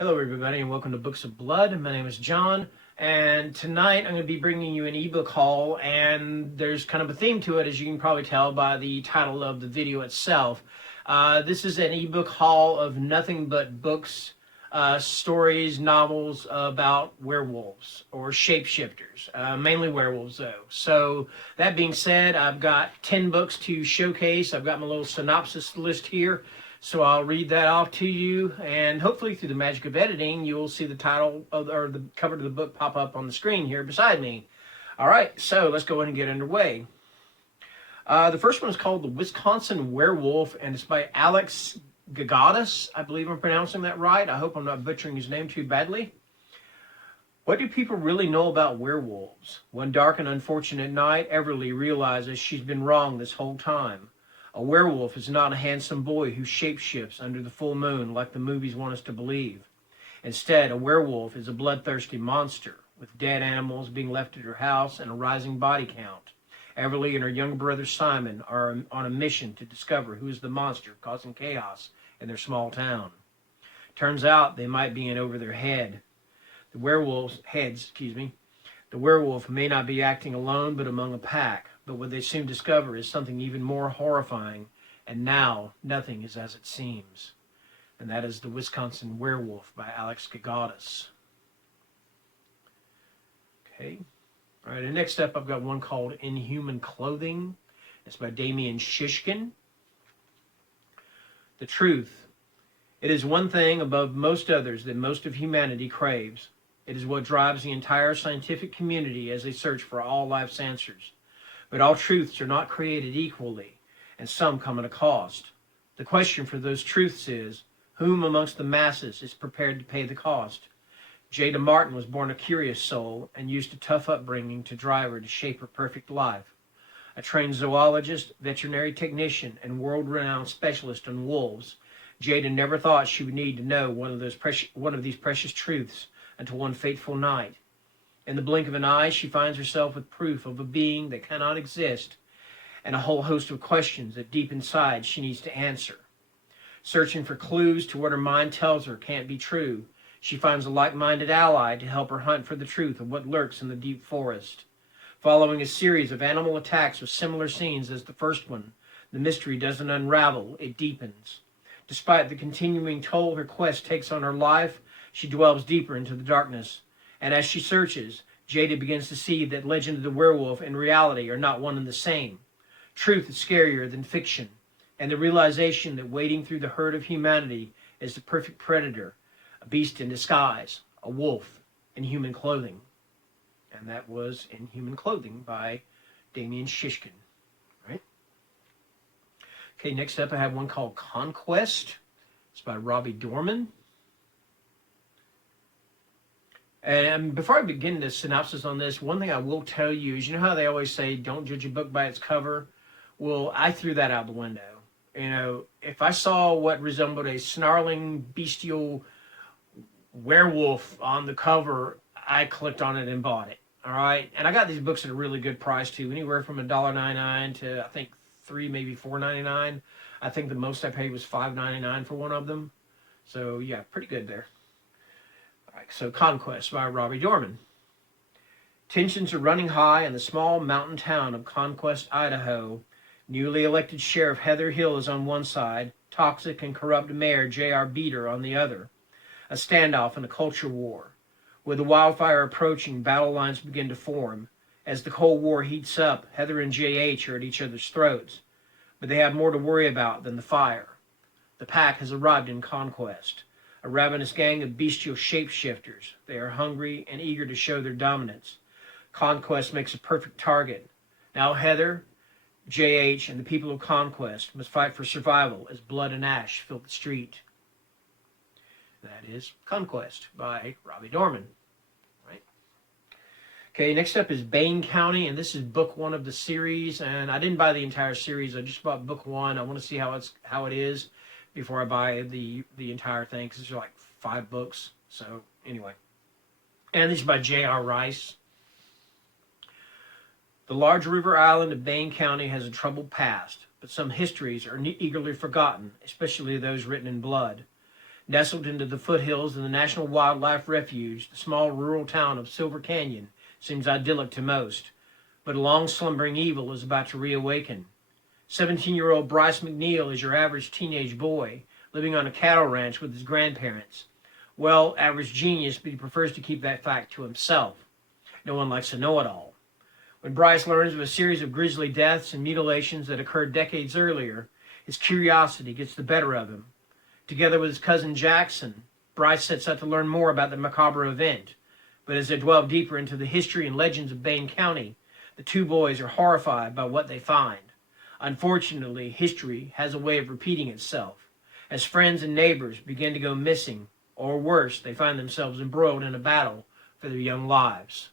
Hello everybody and welcome to Books of Blood. My name is John and tonight I'm going to be bringing you an ebook haul, and there's kind of a theme to it, as you can probably tell by the title of the video itself. This is an ebook haul of nothing but books, stories, novels about werewolves or shapeshifters, mainly werewolves though. So that being said, I've got 10 books to showcase. I've got my little synopsis list here. So I'll read that off to you, and hopefully through the magic of editing, you'll see the title or the cover of the book pop up on the screen here beside me. All right, so let's go ahead and get underway. The first one is called The Wisconsin Werewolf, and it's by Alex Gagadas. I believe I'm pronouncing that right. I hope I'm not butchering his name too badly. What do people really know about werewolves? One dark and unfortunate night, Everly realizes she's been wrong this whole time. A werewolf is not a handsome boy who shapeshifts under the full moon like the movies want us to believe. Instead, a werewolf is a bloodthirsty monster, with dead animals being left at her house and a rising body count. Everly and her younger brother Simon are on a mission to discover who is the monster causing chaos in their small town. Turns out they might be in over their head. The werewolf may not be acting alone but among a pack. But what they soon discover is something even more horrifying, and now nothing is as it seems. And that is The Wisconsin Werewolf by Alex Gagadas. Okay. All right, and next up I've got one called Inhuman Clothing. It's by Damian Shishkin. The truth. It is one thing above most others that most of humanity craves. It is what drives the entire scientific community as they search for all life's answers. But all truths are not created equally, and some come at a cost. The question for those truths is, whom amongst the masses is prepared to pay the cost? Jada Martin was born a curious soul and used a tough upbringing to drive her to shape her perfect life. A trained zoologist, veterinary technician, and world-renowned specialist on wolves, Jada never thought she would need to know one of these precious truths until one fateful night. In the blink of an eye, she finds herself with proof of a being that cannot exist and a whole host of questions that deep inside she needs to answer. Searching for clues to what her mind tells her can't be true, she finds a like-minded ally to help her hunt for the truth of what lurks in the deep forest. Following a series of animal attacks with similar scenes as the first one, the mystery doesn't unravel, it deepens. Despite the continuing toll her quest takes on her life, she delves deeper into the darkness. And as she searches, Jada begins to see that legend of the werewolf and reality are not one and the same. Truth is scarier than fiction, and the realization that wading through the herd of humanity is the perfect predator, a beast in disguise, a wolf in human clothing. And that was In Human Clothing by Damian Shishkin. Right? Okay, next up I have one called Conquest. It's by Robbie Dorman. And before I begin the synopsis on this, one thing I will tell you is, you know how they always say, don't judge a book by its cover? Well, I threw that out the window. You know, if I saw what resembled a snarling, bestial werewolf on the cover, I clicked on it and bought it. All right? And I got these books at a really good price, too. Anywhere from $1.99 to, I think, $3, maybe $4.99. I think the most I paid was $5.99 for one of them. So, yeah, pretty good there. So Conquest by Robbie Dorman. Tensions are running high in the small mountain town of Conquest, Idaho. Newly elected Sheriff Heather Hill is on one side, toxic and corrupt Mayor J.R. Beater on the other. A standoff and a culture war. With the wildfire approaching, battle lines begin to form. As the Cold War heats up, Heather and J.H. are at each other's throats. But they have more to worry about than the fire. The pack has arrived in Conquest. A ravenous gang of bestial shapeshifters. They are hungry and eager to show their dominance. Conquest makes a perfect target. Now Heather, J.H., and the people of Conquest must fight for survival as blood and ash fill the street. That is Conquest by Robbie Dorman. Right? Okay, next up is Bain County, and this is book 1 of the series. And I didn't buy the entire series. I just bought book 1. I want to see how it is before I buy the entire thing, because there's like 5 books. So anyway, and this is by J.R. Rice. The large river island of Bain County has a troubled past, but some histories are eagerly forgotten, especially those written in blood. Nestled into the foothills of the National Wildlife Refuge, the small rural town of Silver Canyon seems idyllic to most, but a long slumbering evil is about to reawaken. 17-year-old Bryce McNeil is your average teenage boy, living on a cattle ranch with his grandparents. Well, average genius, but he prefers to keep that fact to himself. No one likes to know it all. When Bryce learns of a series of grisly deaths and mutilations that occurred decades earlier, his curiosity gets the better of him. Together with his cousin Jackson, Bryce sets out to learn more about the macabre event. But as they delve deeper into the history and legends of Bain County, the two boys are horrified by what they find. Unfortunately, history has a way of repeating itself, as friends and neighbors begin to go missing, or worse, they find themselves embroiled in a battle for their young lives.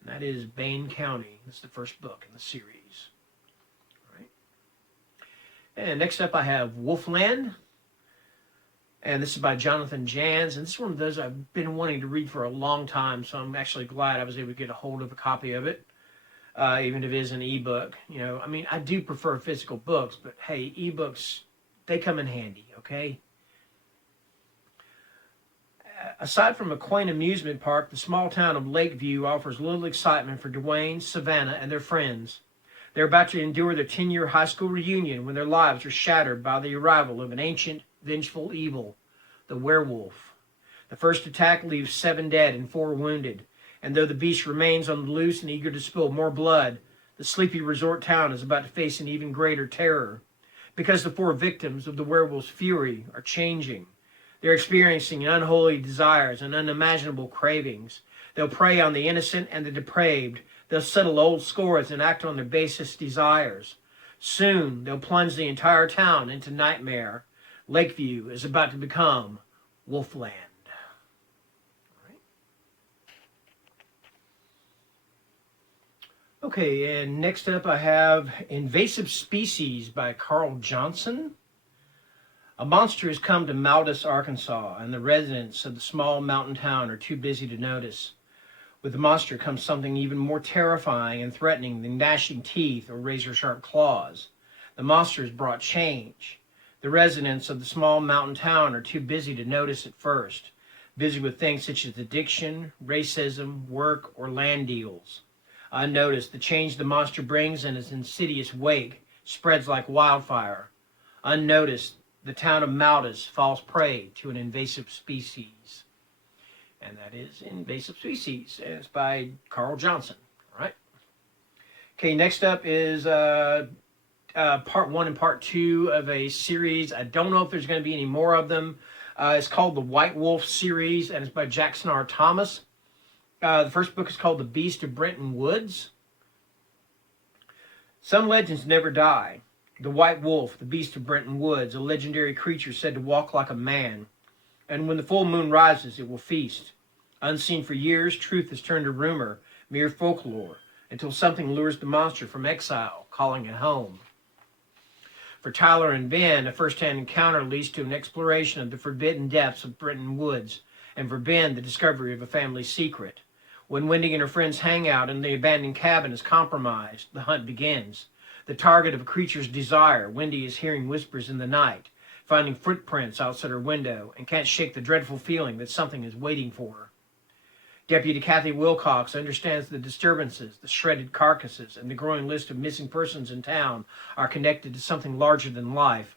And that is Bain County. That's the first book in the series. All right. And next up I have Wolfland. And this is by Jonathan Jans. And this is one of those I've been wanting to read for a long time, so I'm actually glad I was able to get a hold of a copy of it, even if it is an ebook. You know, I mean, I do prefer physical books, but hey, ebooks, they come in handy, okay? Aside from a quaint amusement park, the small town of Lakeview offers little excitement for Dwayne, Savannah, and their friends. They're about to endure their 10-year high school reunion when their lives are shattered by the arrival of an ancient, vengeful evil, the werewolf. The first attack leaves 7 dead and 4 wounded, and though the beast remains on the loose and eager to spill more blood, the sleepy resort town is about to face an even greater terror. Because the 4 victims of the werewolf's fury are changing. They're experiencing unholy desires and unimaginable cravings. They'll prey on the innocent and the depraved. They'll settle old scores and act on their basest desires. Soon, they'll plunge the entire town into nightmare. Lakeview is about to become Wolfland. All right. Okay, and next up I have Invasive Species by Carl Johnson. A monster has come to Maldus, Arkansas, and the residents of the small mountain town are too busy to notice. With the monster comes something even more terrifying and threatening than gnashing teeth or razor-sharp claws. The monster has brought change. The residents of the small mountain town are too busy to notice at first, busy with things such as addiction, racism, work, or land deals. Unnoticed, the change the monster brings in its insidious wake spreads like wildfire. Unnoticed, the town of Maldus falls prey to an invasive species. And that is Invasive Species, and it's by Carl Johnson. All right. Okay, next up is part 1 and part 2 of a series. I don't know if there's going to be any more of them. It's called the White Wolf series, and it's by Jackson R. Thomas. The first book is called The Beast of Brenton Woods. Some legends never die. The White Wolf, the Beast of Brenton Woods, a legendary creature said to walk like a man. And when the full moon rises, it will feast. Unseen for years, truth has turned to rumor, mere folklore, until something lures the monster from exile, calling it home. For Tyler and Ben, a first-hand encounter leads to an exploration of the forbidden depths of Brenton Woods, and for Ben, the discovery of a family secret. When Wendy and her friends hang out and the abandoned cabin is compromised, the hunt begins. The target of a creature's desire, Wendy is hearing whispers in the night, finding footprints outside her window, and can't shake the dreadful feeling that something is waiting for her. Deputy Kathy Wilcox understands the disturbances, the shredded carcasses, and the growing list of missing persons in town are connected to something larger than life.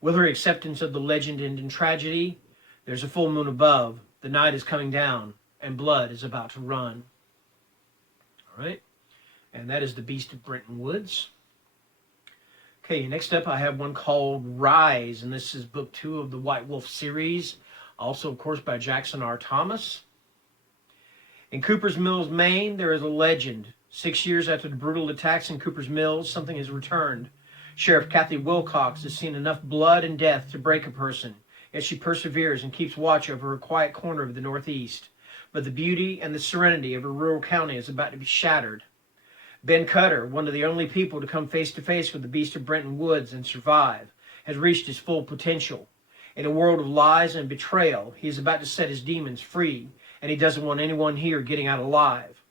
Will her acceptance of the legend end in tragedy? There's a full moon above, the night is coming down, and blood is about to run. All right, and that is The Beast of Brenton Woods. Okay, next up I have one called Rise, and this is book 2 of the White Wolf series, also, of course, by Jackson R. Thomas. In Cooper's Mills, Maine, there is a legend. 6 years after the brutal attacks in Cooper's Mills, something has returned. Sheriff Kathy Wilcox has seen enough blood and death to break a person, yet she perseveres and keeps watch over her quiet corner of the Northeast. But the beauty and the serenity of her rural county is about to be shattered. Ben Cutter, one of the only people to come face to face with the Beast of Brenton Woods and survive, has reached his full potential. In a world of lies and betrayal, he is about to set his demons free, and he doesn't want anyone here getting out alive.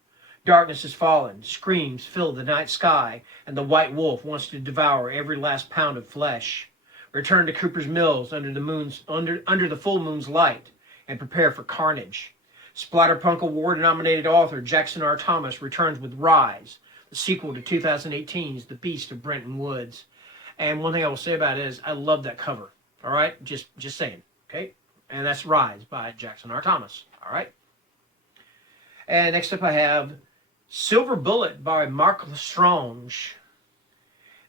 Darkness has fallen, screams fill the night sky, and the White Wolf wants to devour every last pound of flesh. Return to Cooper's Mills under the full moon's light and prepare for carnage. Splatterpunk Award-nominated author Jackson R. Thomas returns with Rise, the sequel to 2018's The Beast of Brenton Woods. And one thing I will say about it is I love that cover. All right? Just saying. Okay? And that's Rise by Jackson R. Thomas. All right? And next up I have Silver Bullet by Mark Lestrange.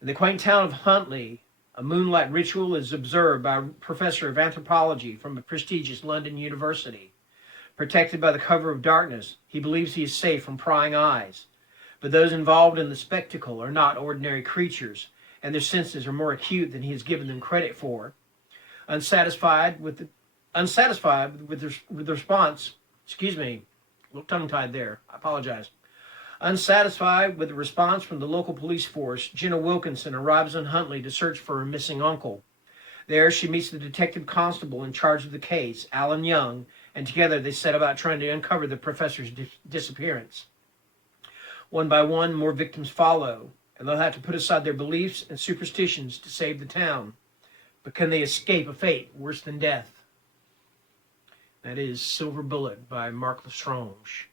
In the quaint town of Huntley, a moonlight ritual is observed by a professor of anthropology from a prestigious London university. Protected by the cover of darkness, he believes he is safe from prying eyes. But those involved in the spectacle are not ordinary creatures, and their senses are more acute than he has given them credit for. Unsatisfied with the response, excuse me, a little tongue-tied there, I apologize. Unsatisfied with the response from the local police force, Jenna Wilkinson arrives in Huntley to search for her missing uncle. There, she meets the detective constable in charge of the case, Alan Young, and together they set about trying to uncover the professor's disappearance. One by one, more victims follow, and they'll have to put aside their beliefs and superstitions to save the town. But can they escape a fate worse than death? That is Silver Bullet by Mark Lestrange.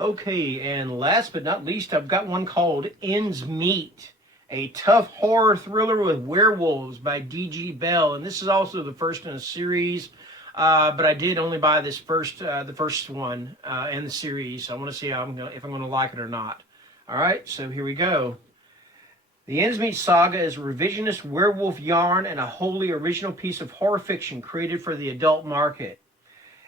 Okay, and last but not least, I've got one called Ends Meet, a tough horror thriller with werewolves by D.G. Bell. And this is also the first in a series, but I did only buy this the first one in the series. I want to see if I'm going to like it or not. All right, so here we go. The Ends Meet saga is a revisionist werewolf yarn and a wholly original piece of horror fiction created for the adult market.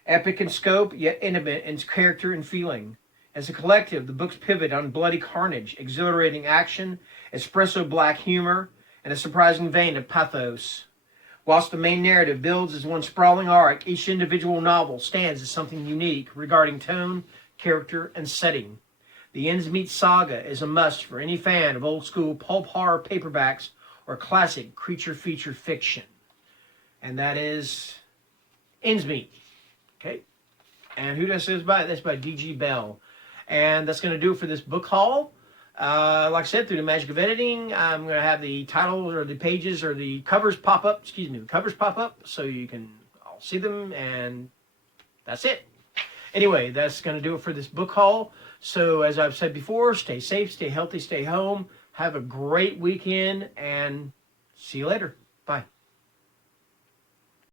Epic in scope, yet intimate in character and feeling. As a collective, the books pivot on bloody carnage, exhilarating action, espresso black humor, and a surprising vein of pathos. Whilst the main narrative builds as one sprawling arc, each individual novel stands as something unique regarding tone, character, and setting. The Ends Meet saga is a must for any fan of old-school pulp horror paperbacks or classic creature feature fiction. And that is Ends Meet. Okay? And who does this by? That's by D.G. Bell. And that's going to do it for this book haul. Like I said, through the magic of editing, I'm going to have the titles or the pages or the covers pop up. The covers pop up so you can all see them, and that's it. Anyway, that's going to do it for this book haul. So as I've said before, stay safe, stay healthy, stay home. Have a great weekend, and see you later.